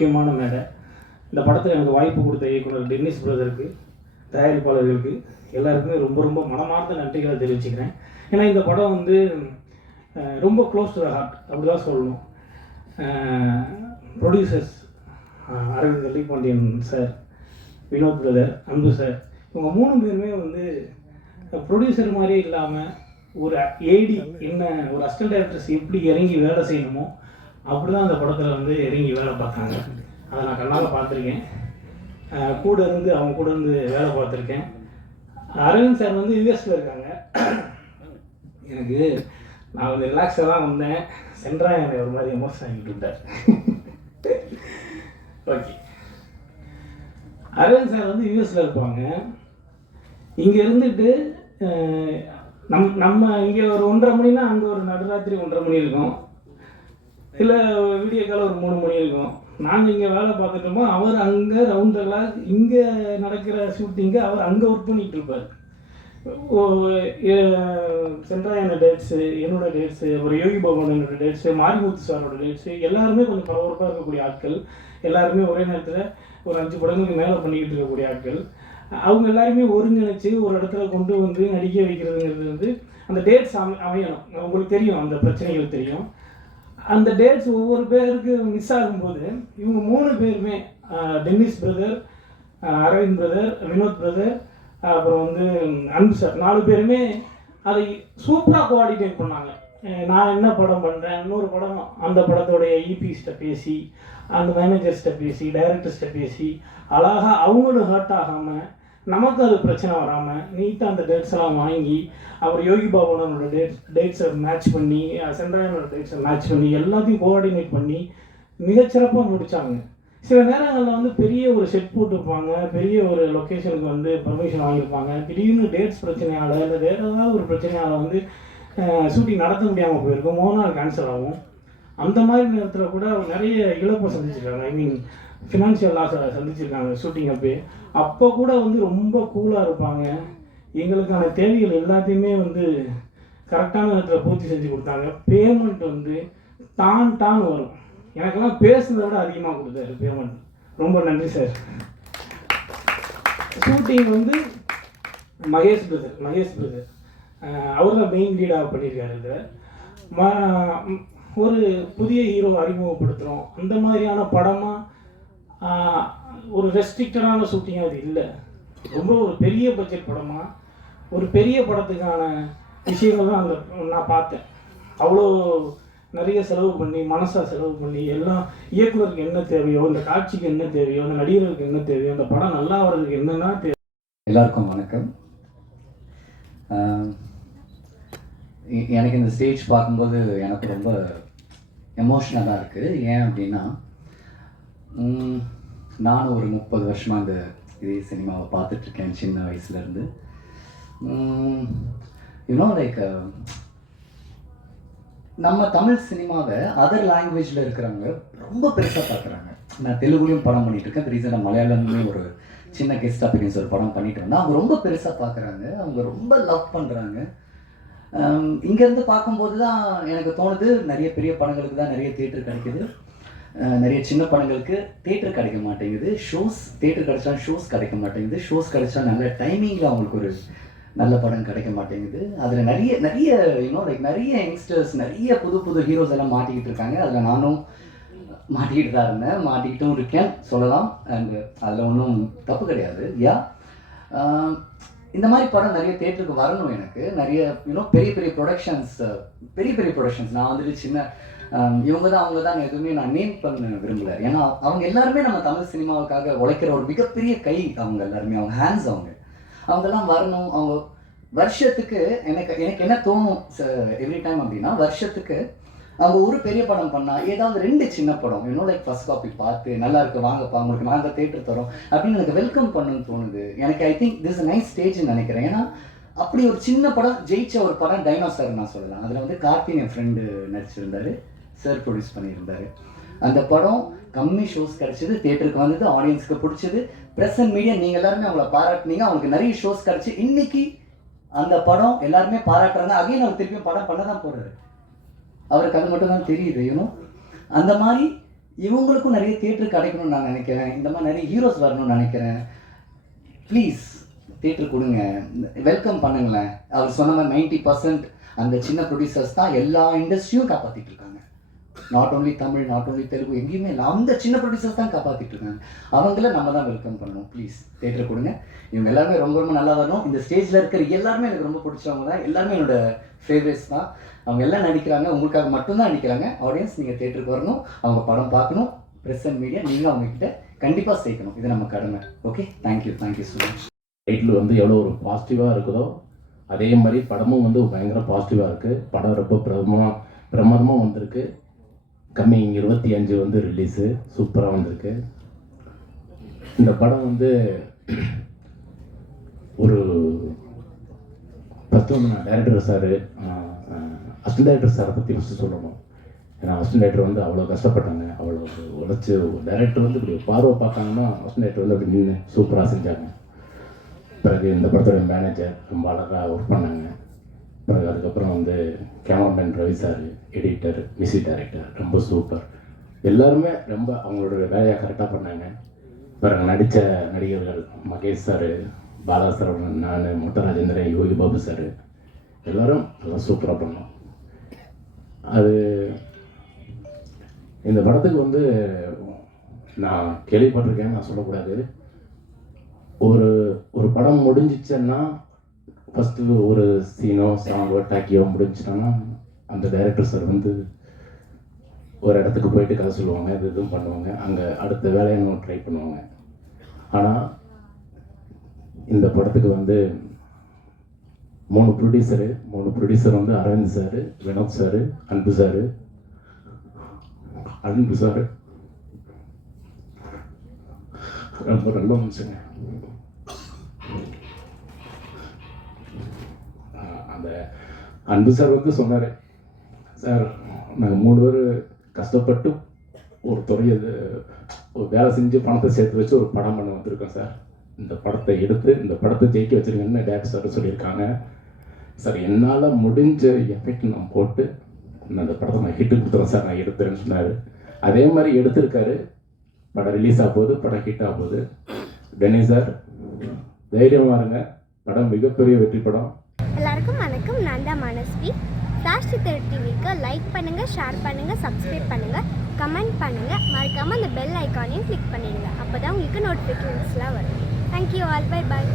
முக்கியமான மேடை. இந்த படத்தில் எனக்கு வாய்ப்பு கொடுத்த இயக்குனர் டென்னிஸ் பிரதருக்கு, தயாரிப்பாளர்களுக்கு எல்லாருக்குமே ரொம்ப ரொம்ப மனமார்ந்த நன்றிகளை தெரிவிச்சுக்கிறேன். ஏன்னா இந்த படம் வந்து ரொம்ப க்ளோஸ் டு த ஹார்ட் அப்படி தான் சொல்லணும். Producers Aravind Vellipandian sir, Vinoth brother, Anbu sir, இவங்க 3 பேருமே வந்து ப்ரொடியூசர் மாதிரியே இல்லாமல் ஒரு ஏடி என்ன ஒரு அசிஸ்டன்ட் டைரக்டர்ஸ் எப்படி இறங்கி வேலை செய்யணுமோ அப்படி தான் அந்த படத்தில் வந்து இறங்கி வேலை பார்த்தாங்க. அதை நான் கண்ணால் பார்த்துருக்கேன். கூட இருந்து அவங்க கூட இருந்து வேலை பார்த்துருக்கேன். அரவிந்த் சார் வந்து யூஎஸில் இருக்காங்க. எனக்கு நான் வந்து ரிலாக்ஸாக தான் வந்தேன். சென்ட்ரா என்னை ஒரு மாதிரி எமோஷன் ஆகிட்டு விட்டார். ஓகே, அரவிந்த் சார் வந்து யூஎஸில் இருப்பாங்க. இங்கே இருந்துட்டு நம்ம இங்கே ஒரு 1:30 மணினா அங்கே ஒரு நடுராத்திரி 1:30 மணி இருக்கும், இல்லை வீடியோ கால் ஒரு 3 மணி இருக்கும். நாங்கள் இங்கே வேலை பார்த்துட்டோமோ அவர் அங்கே ரவுண்ட் த கிளாக் இங்கே நடக்கிற ஷூட்டிங்கு அவர் அங்கே ஒர்க் பண்ணிகிட்டு இருப்பார். சென்ட்ராயன டேட்ஸு, என்னோடய டேட்ஸு, அப்புறம் யோகி பகவான் என்னோட டேட்ஸு, மாரிமுத்து சாரோட டேட்ஸு, எல்லாருமே கொஞ்சம் பரபரப்பாக இருக்கக்கூடிய ஆட்கள். எல்லாருமே ஒரே நேரத்தில் ஒரு 5 படங்களுக்கு மேலே பண்ணிக்கிட்டு இருக்கக்கூடிய ஆட்கள். அவங்க எல்லாருமே ஒருங்கிணைச்சு ஒரு இடத்துல கொண்டு வந்து நடிக்க வைக்கிறதுங்கிறது வந்து அந்த டேட்ஸ் அமையணும். உங்களுக்கு தெரியும், அந்த பிரச்சனைகள் தெரியும். அந்த டேட்ஸ் ஒவ்வொரு பேருக்கு மிஸ் ஆகும்போது இவங்க 3 பேருமே, Dennis brother, Aravind brother, Vinod brother, அப்புறம் வந்து அன்பு சார், 4 பேருமே அதை சூப்பராக கோஆர்டினேட் பண்ணாங்க. நான் என்ன படம் பண்ணுறேன், இன்னொரு படம், அந்த படத்தோடைய இபிஸ்ட்டை பேசி, அந்த மேனேஜர்ஸ்கிட்ட பேசி, டைரக்டர்ஸ்கிட்ட பேசி, அழகாக அவங்களும் ஹர்ட் ஆகாமல் நமக்கு அது பிரச்சனை வராமல் நீட்டாக அந்த டேட்ஸ் எல்லாம் வாங்கி, அவர் யோகி பாபனோட டேட்ஸை மேட்ச் பண்ணி, சென்ட்ராயனோட டேட்ஸை மேட்ச் பண்ணி எல்லாத்தையும் கோஆர்டினேட் பண்ணி மிகச்சிறப்பாக முடித்தாங்க. சில நேரங்களில் வந்து பெரிய ஒரு செட் போட்டிருப்பாங்க, பெரிய ஒரு லொக்கேஷனுக்கு வந்து பர்மிஷன் வாங்கியிருப்பாங்க. திடீர்னு டேட்ஸ் பிரச்சனையால் இல்லை வேறு ஏதாவது ஒரு பிரச்சனையால் வந்து ஷூட்டிங் நடத்த முடியாமல் போயிருக்கும், 3 நாள் கேன்சல் ஆகும். அந்த மாதிரி நேரத்தில் கூட நிறைய இழப்பை சந்திச்சிருக்காங்க. ஐ மீன் ஃபினான்ஷியல் லாஸை சந்திச்சிருக்காங்க ஷூட்டிங் அப்போ கூட வந்து ரொம்ப கூலாக இருப்பாங்க. எங்களுக்கான தேவைகள் எல்லாத்தையுமே வந்து கரெக்டான நேரத்தில் பூர்த்தி செஞ்சு கொடுத்தாங்க. பேமெண்ட் வந்து டான் வரும். எனக்கெல்லாம் பேசுனதை விட அதிகமாக கொடுத்தாரு பேமெண்ட். ரொம்ப நன்றி சார். ஷூட்டிங் வந்து மகேஷ் பிரதர் அவர் தான் மெயின் லீடாக பண்ணியிருக்காரு. இதில் ஒரு புதிய ஹீரோ அறிமுகப்படுத்துகிறோம். அந்த மாதிரியான படமாக ஒரு ரெஸ்ட்ரிக்டடான ஷூட்டிங்காக அது இல்லை. ரொம்ப ஒரு பெரிய பட்ஜெட் படமாக ஒரு பெரிய படத்துக்கான விஷயங்கள் தான் அந்த நான் பார்த்தேன். அவ்வளோ நிறைய செலவு பண்ணி, மனசாக செலவு பண்ணி, எல்லாம் இயக்குனருக்கு என்ன தேவையோ, இந்த காட்சிக்கு என்ன தேவையோ, அந்த நடிகர்களுக்கு என்ன தேவையோ, அந்த படம் நல்லா வர்றதுக்கு என்னென்னா தேவை. எல்லாருக்கும் வணக்கம். எனக்கு இந்த ஸ்டேஜ் பார்க்கும்போது எனக்கு ரொம்ப எமோஷ்னலாக தான் இருக்குது. ஏன் அப்படின்னா, நானும் ஒரு 30 வருஷமாக இதே சினிமாவை பார்த்துட்ருக்கேன் சின்ன வயசுலேருந்து. யூனோ லைக் நம்ம தமிழ் சினிமாவை அதர் லாங்குவேஜில் இருக்கிறவங்க ரொம்ப பெருசாக பார்க்குறாங்க. நான் தெலுங்குலேயும் படம் பண்ணிகிட்ருக்கேன். ரீசெண்டாக மலையாளம்லேயும் ஒரு சின்ன கெஸ்ட் அப்பியரன்ஸ் ஒரு படம் பண்ணிட்டு வந்தேன். அவங்க ரொம்ப பெருசாக பார்க்குறாங்க, அவங்க ரொம்ப லவ் பண்ணுறாங்க. இங்கேருந்து பார்க்கும்போது தான் எனக்கு தோணுது, நிறைய பெரிய படங்களுக்கு தான் நிறைய தியேட்டர் கிடைக்குது, நிறைய சின்ன படங்களுக்கு தியேட்டர் கிடைக்க மாட்டேங்குது. தியேட்டர் கிடைச்சா ஷோஸ் கிடைக்க மாட்டேங்குது. ஷோஸ் கிடைச்சா நல்ல டைமிங்கில் அவங்களுக்கு ஒரு நல்ல படம் கிடைக்க மாட்டேங்குது. அதில் நிறைய யூனோ லைக் நிறைய யங்ஸ்டர்ஸ், நிறைய புது ஹீரோஸ் எல்லாம் மாட்டிக்கிட்டு இருக்காங்க. அதில் நானும் மாட்டிக்கிட்டு தான் இருந்தேன், மாட்டிக்கிட்டும் இருக்கேன் சொல்லலாம். அண்ட் அதில் ஒன்றும் தப்பு கிடையாது. இந்த மாதிரி படம் நிறைய தியேட்டருக்கு வரணும். எனக்கு நிறைய யூனோ பெரிய ப்ரொடக்ஷன்ஸ் நான் வந்துட்டு சின்ன இவங்க தான் அவங்க தான் எதுவுமே நான் நேம் பண்ண விரும்பலை. ஏன்னா அவங்க எல்லாருமே நம்ம தமிழ் சினிமாவுக்காக உழைக்கிற ஒரு மிகப்பெரிய கை அவங்க எல்லாருமே, அவங்க ஹேண்ட்ஸ் அவங்கெல்லாம் வரணும். அவங்க வருஷத்துக்கு எனக்கு என்ன தோணும் எவ்ரி டைம் அப்படின்னா, வருஷத்துக்கு அவங்க ஒரு பெரிய படம் பண்ணால் ஏதாவது 2 சின்ன படம் யூனோ லைக் ஃபர்ஸ்ட் காப்பி பார்த்து நல்லா இருக்கு வாங்கப்பா உங்களுக்கு நாங்கள் தேட்டர் தரோம் அப்படின்னு எனக்கு வெல்கம் பண்ணணும்னு தோணுது. எனக்கு ஐ திங்க் திஸ் நைஸ் ஸ்டேஜ்னு நினைக்கிறேன். ஏன்னா அப்படி ஒரு சின்ன படம் ஜெயிச்ச ஒரு படம் டைனோசர் நான் சொல்லலாம். அதில் வந்து கார்த்தின் என் ஃப்ரெண்டு நடிச்சிருந்தாரு, சார் ப்ரொடியூஸ் பண்ணியிருந்தாரு. அந்த படம் கம்மி ஷோஸ் கிடச்சிது, தியேட்டருக்கு வந்தது, ஆடியன்ஸுக்கு பிடிச்சது, ப்ரெஸ் அண்ட் மீடியா நீங்கள் எல்லாருமே அவங்கள பாராட்டினீங்க, அவங்களுக்கு நிறைய ஷோஸ் கிடச்சி இன்னைக்கு அந்த படம் எல்லாருமே பாராட்டுறாங்க. அகைன் அவர் திருப்பியும் படம் பண்ண தான் போகிறாரு. அவருக்கு அது மட்டும் தான் தெரியுது யூனோ. அந்த மாதிரி இவங்களுக்கும் நிறைய தியேட்டர் கிடைக்கணும்னு நான் நினைக்கிறேன். இந்த மாதிரி நிறைய ஹீரோஸ் வரணும்னு நினைக்கிறேன். ப்ளீஸ் தியேட்டர் கொடுங்க, வெல்கம் பண்ணுங்களேன். அவர் சொன்ன மாதிரி 90% அந்த சின்ன ப்ரொடியூசர்ஸ் தான் எல்லா இண்டஸ்ட்ரியும் காப்பாற்றிட்டு இருக்காங்க. Not only Tamil, not only Telugu, எங்கேயுமே இல்லை, அந்த சின்ன ப்ரொடியூசர்ஸ் தான் காப்பாற்றிட்டு இருக்காங்க. அவங்கள நம்ம தான் வெல்கம் பண்ணணும். ப்ளீஸ் தியேட்டர் கொடுங்க. இவங்க எல்லாருமே ரொம்ப ரொம்ப நல்லா வரணும். இந்த ஸ்டேஜில் இருக்கிற எல்லாருமே எனக்கு ரொம்ப பிடிச்சவங்க தான், எல்லாருமே என்னோட ஃபேவரேட்ஸ் தான். அவங்க எல்லாம் நடிக்கிறாங்க, உங்களுக்காக மட்டும்தான் நடிக்கிறாங்க. ஆடியன்ஸ் நீங்கள் தியேட்டருக்கு வரணும், அவங்க படம் பார்க்கணும். ப்ரெஸ் அண்ட் மீடியா நீங்கள் அவங்கக்கிட்ட கண்டிப்பாக சேர்க்கணும். இது நம்ம கடமை. Okay, thank you so much. Title வந்து எவ்வளோ ஒரு பாசிட்டிவாக இருக்குதோ அதே மாதிரி படமும் வந்து பயங்கர பாசிட்டிவாக இருக்குது. படம் ரொம்ப பிரமாதமாக வந்திருக்கு. கம்மிங் 25 வந்து ரிலீஸு, சூப்பராக வந்திருக்கு. இந்த படம் வந்து ஒரு ஃபஸ்ட்டு வந்து நான் டைரக்டர் சார், அசிஸ்டன்ட் டைரக்டர் சாரை பற்றி ஃபஸ்ட்டு சொல்லணும். ஏன்னா அசிஸ்டன்ட் டைரக்டர் வந்து அவ்வளோ கஷ்டப்பட்டாங்க, அவ்வளோ உழைச்சி. டைரக்டர் வந்து இப்படி பார்வை பார்த்தாங்கன்னா அசிஸ்டன்ட் டைரக்டர் வந்து அப்படி நின்று சூப்பராக செஞ்சாங்க. பிறகு இந்த படத்தோட மேனேஜர் ரொம்ப அழகாக ஒர்க் பண்ணாங்க. பிறகு அதுக்கப்புறம் வந்து cameraman Ravi sir, editor, music director ரொம்ப சூப்பர். எல்லாருமே ரொம்ப அவங்களோட வேலையை கரெக்டாக பண்ணாங்க. பிறகு நடித்த நடிகர்கள் மகேஷ் சார், பாலா சார், நான், முட்ட ராஜேந்திரன், யோகி பாபு சார், எல்லோரும் நல்லா சூப்பராக பண்ணோம். அது இந்த படத்துக்கு வந்து நான் கேள்விப்பட்டிருக்கேன், நான் சொல்லக்கூடாது. ஒரு படம் முடிஞ்சிச்சுன்னா ஃபஸ்ட்டு ஒரு சீனோ சாங்கோ டாக்கியோ முடிஞ்சிட்டோன்னா அந்த டைரக்டர் சார் வந்து ஒரு இடத்துக்கு போயிட்டு கதை சொல்லுவாங்க, இது இதுவும் பண்ணுவாங்க, அங்கே அடுத்த வேலையை நம்ம ட்ரை பண்ணுவாங்க. ஆனால் இந்த படத்துக்கு வந்து 3 ப்ரொடியூசர் வந்து அரவிந்த் சார், வினோத் சார், அன்பு சார் ரொம்ப நல்ல மனுஷங்க. அந்த அன்பு சார் வந்து சொன்னார், சார் நாங்கள் 3 பேர் கஷ்டப்பட்டு ஒரு துறையை ஒரு வேலை செஞ்சு பணத்தை சேர்த்து வச்சு ஒரு படம் பண்ண வந்திருக்கோம் சார். இந்த படத்தை எடுத்து இந்த படத்தை ஜெயிக்க வச்சுருங்கன்னு டேரக்டர் சார் சொல்லியிருக்காங்க. சார் என்னால் முடிஞ்ச எஃபெக்ட் நான் போட்டு அந்த படத்தை நான் ஹிட்டு கொடுத்துறேன் சார், நான் எடுத்துறேன்னு சொன்னார். அதே மாதிரி எடுத்திருக்காரு. படம் ரிலீஸ் ஆகும்போது, படம் ஹிட் ஆகும்போது. டெனி சார் தைரியமாக இருங்க, படம் மிகப்பெரிய வெற்றி படம். எல்லாருக்கும் வணக்கம், நான் தான் மனஸ்வி. ஃப்ளாஷ் டிவிக்கு லைக் பண்ணுங்கள், ஷேர் பண்ணுங்கள், சப்ஸ்கிரைப் பண்ணுங்கள், கமெண்ட் பண்ணுங்கள், மறக்காமல் அந்த பெல் ஐக்கானையும் கிளிக் பண்ணிடுங்க. அப்போ தான் உங்களுக்கு நோட்டிஃபிகேஷன்ஸ்லாம் வரும். Thank you all, bye bye.